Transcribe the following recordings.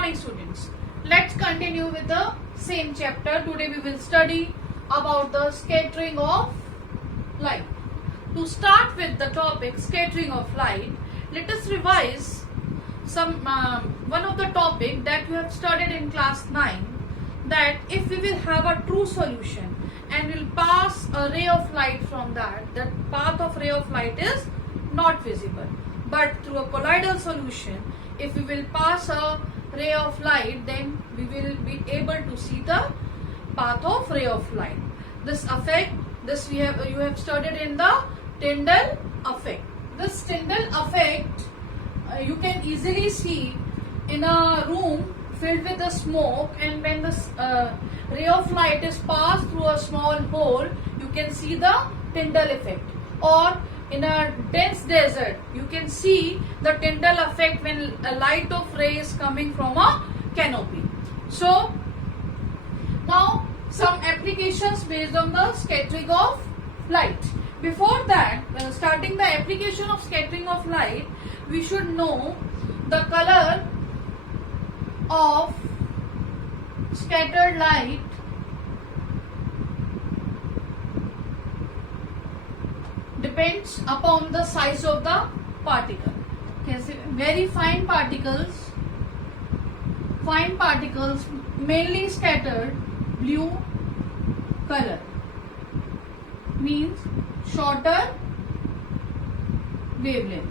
morning students. Let's continue with the same chapter. Today we will study about the scattering of light. To start with the topic scattering of light, let us revise one of the topic that you have studied in class 9, that if we will have a true solution and will pass a ray of light from that path of ray of light is not visible. But through a colloidal solution, if we will pass a ray of light, then we will be able to see the path of ray of light. This effect, you have studied in the Tyndall effect. This Tyndall effect you can easily see in a room filled with the smoke, and when the ray of light is passed through a small hole, you can see the Tyndall effect. Or in a dense desert, you can see the Tyndall effect when a light of ray is coming from a canopy. So now some applications based on the scattering of light. Before that, starting the application of scattering of light, we should know the color of scattered light depends upon the size of the particle. Okay, so very fine particles mainly scattered blue color, means shorter wavelength.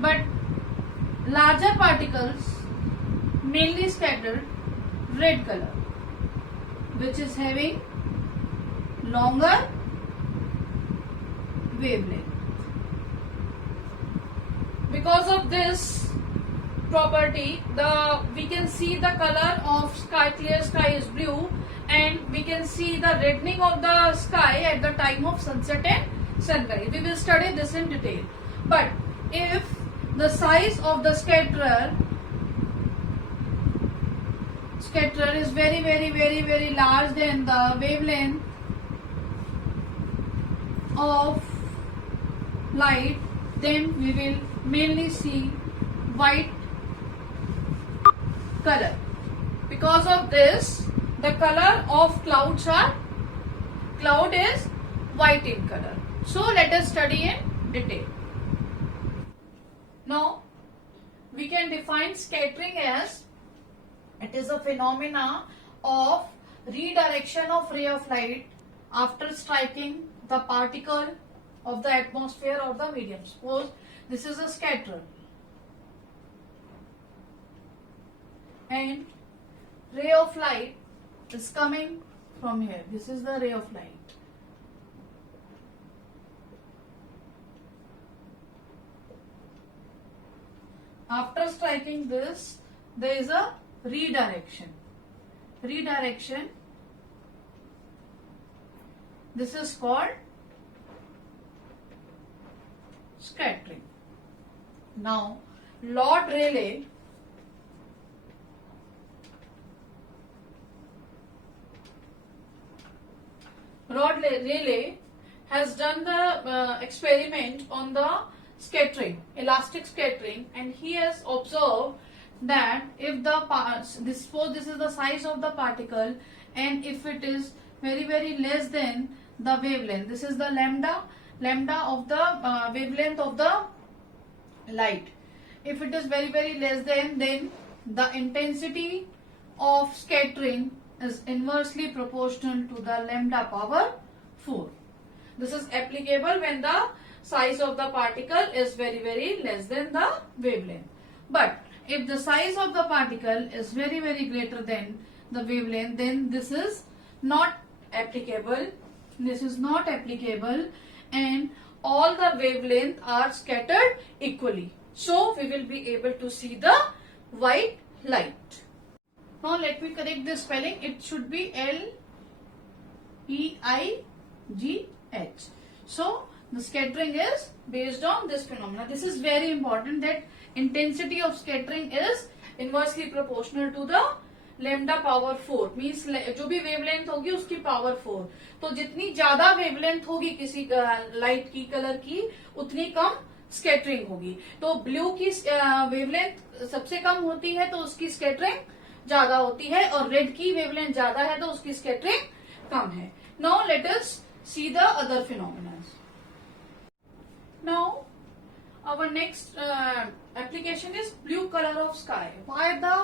But larger particles mainly scattered red color, which is having longer wavelength. Because of this property, we can see the color of clear sky is blue, and we can see the reddening of the sky at the time of sunset and sunrise. We will study this in detail. But if the size of the scatterer is very large than the wavelength of light, then we will mainly see white color. Because of this, the color of cloud is white in color. So let us study in detail. Now we can define scattering as it is a phenomena of redirection of ray of light after striking the particle of the atmosphere or the medium. Suppose this is a scatterer and ray of light is coming from here. This is the ray of light. After striking this, there is a redirection. This is called scattering. Now, Lord Rayleigh has done the experiment on the scattering, elastic scattering, and he has observed that if suppose this is the size of the particle, and if it is very less than the wavelength, this is the lambda of the wavelength of the light. If it is very less than, then the intensity of scattering is inversely proportional to the lambda power 4. This is applicable when the size of the particle is very less than the wavelength. But if the size of the particle is very greater than the wavelength, then this is not applicable. And all the wavelengths are scattered equally. So we will be able to see the white light. Now let me correct the spelling. It should be L-E-I-G-H. So the scattering is based on this phenomena. This is very important, that intensity of scattering is inversely proportional to the lambda power 4, means जो भी wavelength होगी उसकी power 4. तो जितनी ज्यादा wavelength होगी किसी light की, कलर की, उतनी कम स्कैटरिंग होगी। तो ब्लू की वेवलेंथ सबसे कम होती है तो उसकी स्कैटरिंग ज्यादा होती है, और रेड की वेवलेंथ ज्यादा है तो उसकी स्कैटरिंग कम है। Now let us see the other phenomena. Now our next application is blue color of sky. Why the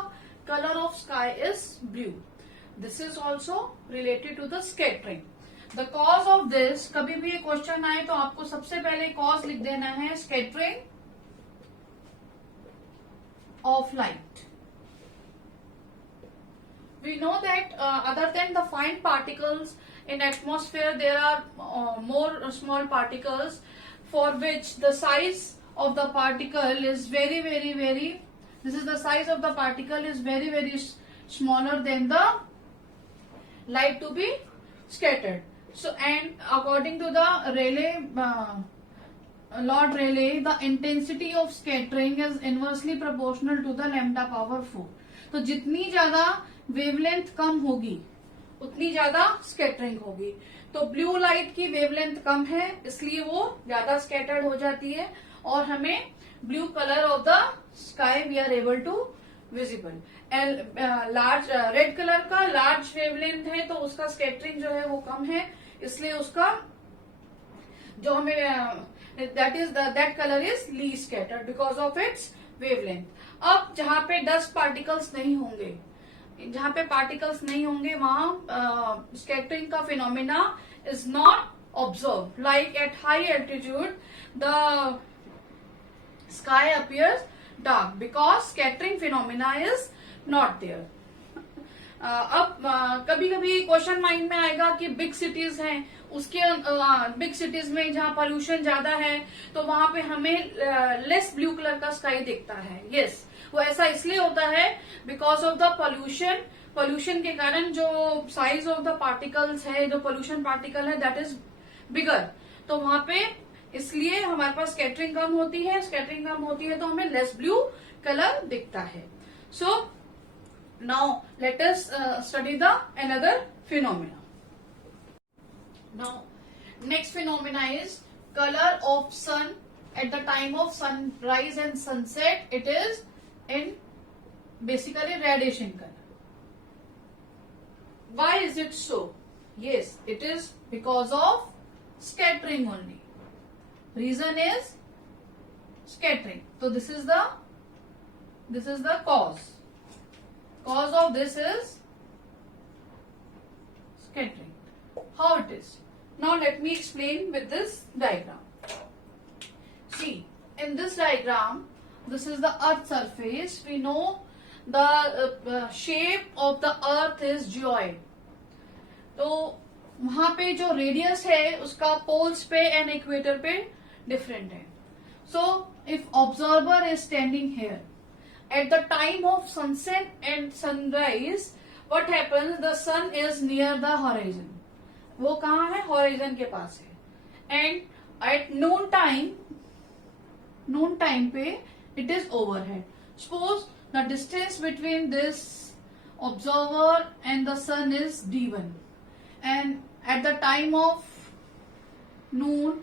color of sky is blue? This is also related to the scattering. The cause of this, कभी भी question आए तो आपको सबसे पहले cause लिख देना है, scattering of light. We know that other than the fine particles in atmosphere, there are more small particles for which the size of the particle is very this is the size of the particle is very smaller than the light to be scattered. So, and according to the Lord Rayleigh, the intensity of scattering is inversely proportional to the lambda power 4. तो जितनी ज्यादा wavelength कम होगी उतनी ज्यादा scattering होगी। तो blue light की wavelength कम है इसलिए वो ज्यादा स्कैटर्ड हो जाती है, और हमें blue colour of the sky we are able to visible. And large red colour का लार्ज वेवलेंथ है तो उसका स्कैटरिंग जो है वो कम है, इसलिए उसका जो हमें that colour is least scattered because of its wavelength. अब जहां पे डस्ट पार्टिकल्स नहीं होंगे, जहां पे पार्टिकल्स नहीं होंगे वहां स्कैटरिंग का phenomena is not observe. Like at high altitude the sky appears dark because scattering phenomena is not there. अब कभी कभी क्वेश्चन माइंड में आएगा कि बिग सिटीज हैं, उसके बिग सिटीज में जहां पोल्यूशन ज्यादा है तो वहां पे हमें लेस ब्लू कलर का स्काई दिखता है। यस, वो ऐसा इसलिए होता है because of the pollution. Pollution के कारण जो साइज ऑफ द पार्टिकल्स है, जो पोल्यूशन पार्टिकल है दैट इज बिगर, तो वहां पे इसलिए हमारे पास स्कैटरिंग कम होती है। स्कैटरिंग कम होती है तो हमें लेस ब्लू कलर दिखता है। So now let us study the another phenomena. Now next phenomena is colour of sun at the time of sunrise and sunset. It is in basically reddish in color. Why is it so? Yes, it is because of scattering only. Reason is scattering. So this is the cause. Cause of this is scattering. How it is? Now let me explain with this diagram. See, in this diagram, this is the earth surface. We know the shape of the earth is geoid. तो वहां पे जो radius है उसका poles पे and equator पे different है। So if observer is standing here at the time of sunset and sunrise, what happens, the sun is near the horizon. वो कहाँ है? हॉराइजन के पास है। एंड एट नून टाइम पे it is overhead. Suppose the distance between this observer and the sun is d1, and at the time of noon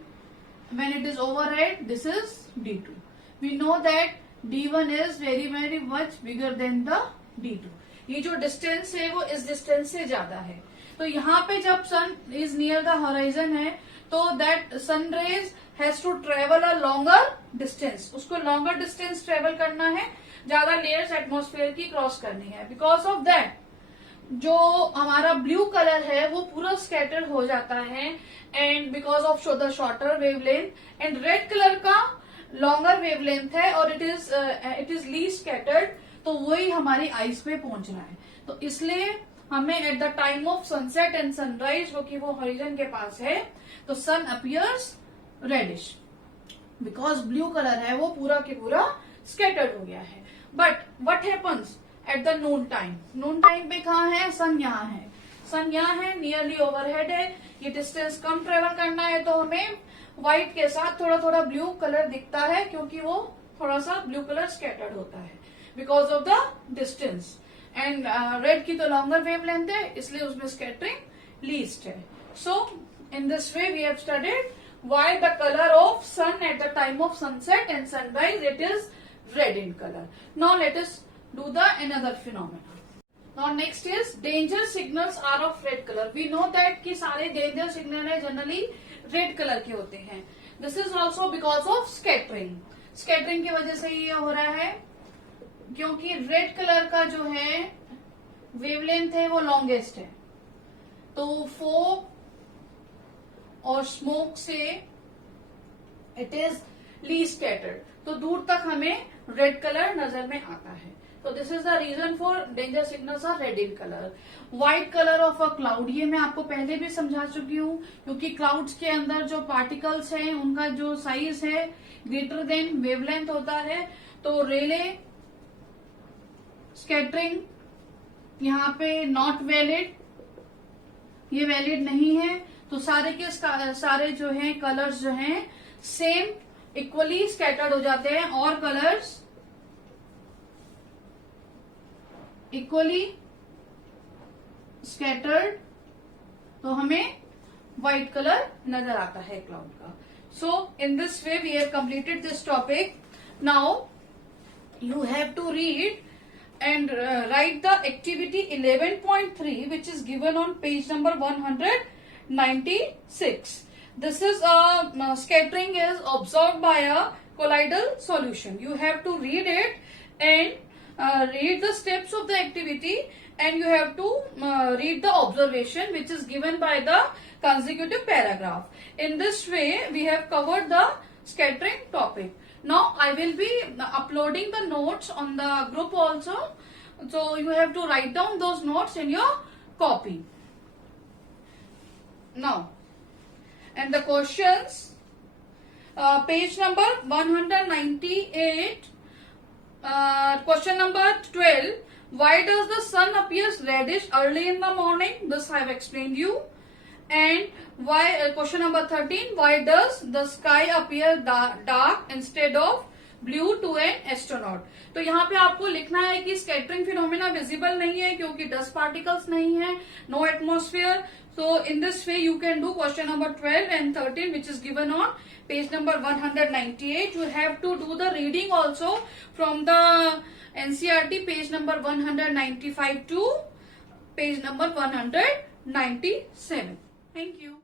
when it is overhead this is d2. We know that d1 is very much bigger than the d2. ये जो distance है वो इस distance से ज्यादा है। तो यहाँ पे जब sun is near the horizon है तो that sun rays has to travel a longer distance. उसको longer distance travel करना है, ज्यादा layers atmosphere की क्रॉस करनी है। बिकॉज ऑफ दैट जो हमारा ब्लू कलर है वो पूरा स्कैटर्ड हो जाता है, and because of the shorter wavelength. And red colour का लॉन्गर वेवलेंथ है और इट इज लीस्ट स्कैटर्ड, तो वही हमारी आईज पे पहुंच रहा है। तो इसलिए हमें at the time of sunset and sunrise, क्योंकि वो हॉरिजन के पास है, तो sun appears reddish because blue colour है वो पूरा के पूरा स्कैटर्ड हो गया है। But what happens at the noon time? Noon time पे कहाँ है? सन यहाँ है, सन यहाँ है, नियरली ओवरहेड है। ये डिस्टेंस कम ट्रेवल करना है तो हमें व्हाइट के साथ थोड़ा थोड़ा ब्लू कलर दिखता है, क्योंकि वो थोड़ा सा ब्लू कलर स्कैटर्ड होता है because of the distance. And red की तो लॉन्गर वेवलेंथ है इसलिए उसमें स्कैटरिंग लीस्ट है। सो in this way we have studied Why the color of sun at the time of sunset and sunrise, it is red in color. Now let us do the another phenomena. Now next is danger signals are of red color. We know that कि सारे danger signal है generally red color के होते हैं. This is also because of scattering. Scattering की वजह से ये हो रहा है क्योंकि रेड कलर का जो है वेवलेंथ है वो लॉन्गेस्ट है, तो फॉग और स्मोक से इट इज लीस्ट स्कैटर्ड, तो दूर तक हमें रेड कलर नजर में आता है. तो this is the reason for danger signals are red in colour. White colour of a cloud, ये मैं आपको पहले भी समझा चुकी हूँ, क्योंकि क्लाउड्स के अंदर जो पार्टिकल्स हैं उनका जो साइज है ग्रेटर देन वेवलेंथ होता है. तो रेले स्कैटरिंग यहाँ पे नॉट वैलिड, ये वैलिड नहीं है. तो सारे के सारे जो हैं कलर्स जो हैं सेम इक्वली स्कैटर्ड हो जाते हैं, और कलर्स इक्वली स्कैटर्ड, तो हमें व्हाइट कलर नजर आता है क्लाउड का. So in this way we have completed this topic. Now you have to read and write the activity 11.3 which is given on page number 196. This is scattering is observed by a colloidal solution. You have to read it and read the steps of the activity, and you have to read the observation which is given by the consecutive paragraph. In this way we have covered the scattering topic. Now I will be uploading the notes on the group also, so you have to write down those notes in your copy. Now, and the questions, page number 198, question number 12. Why does the sun appears reddish early in the morning? This I have explained you. And why, question number 13, why does the sky appear dark instead of blue to an astronaut? तो यहाँ पे आपको लिखना है कि scattering phenomena visible नहीं है क्योंकि डस्ट पार्टिकल्स नहीं है, no atmosphere. So in this way you can do question number 12 and 13 which is given on page number 198. You have to do the reading also from the NCERT page number 195 to page number 197. Thank you.